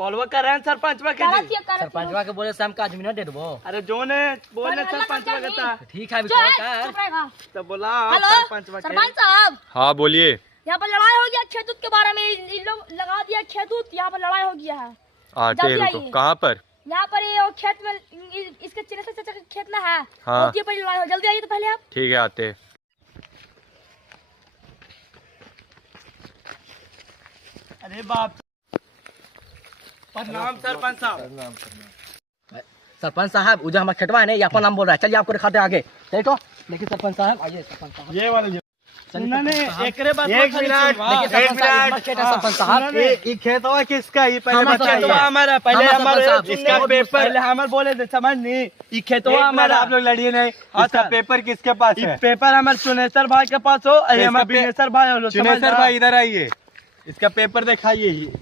कॉलवा कर रहे हैं सरपंचवा के जी। सरपंचवा के बोले शाम का आज मिनट दे दो। अरे जो ने बोलने सरपंचवा के था। ठीक है कर तो बोला सरपंचवा के। सरपंच साहब हाँ बोलिए। यहाँ पर लड़ाई हो गया खेतूत के बारे में। इन लोग लगा दिया खेतूत, यहाँ पर लड़ाई हो गया है। आटे रुको, कहाँ पर? यहाँ पर ये और खेत में इसके चिन्ह से चाचा खेत में है। हाँ। होती है पहले लड़ाई हो, जल्दी आइए तो पहले आप। ठीक है आते। अरे बाप, प्रणाम सरपंच साहब। सरपंच साहब उधर हमारा खेतवा है नहीं, आपका नाम बोल रहा है। चलिए आपको दिखाते हैं आगे। चलिए तो देखिए सरपंच साहब, आइए सरपंच साहब। ये वाले उन्होंने एकरे बात एक मिनट सरपंच साहब, ये खेतवा किसका? ये पहले हमारा खेतवा बताइए। हमारा, पहले हमारा हमारे सरपंच साहब, इसका पेपर पहले हमारे बोले थे, समझ नहीं। ये खेतवा हमारा, आप लोग लड़िए नहीं। इसका पेपर किसके पास ये है? पेपर हमारे चुनेसर भाई के पास हो, अरे हमारे बिनेसर भाई हो। चुनेसर भाई इधर आइए, इसका पेपर दिखाइए।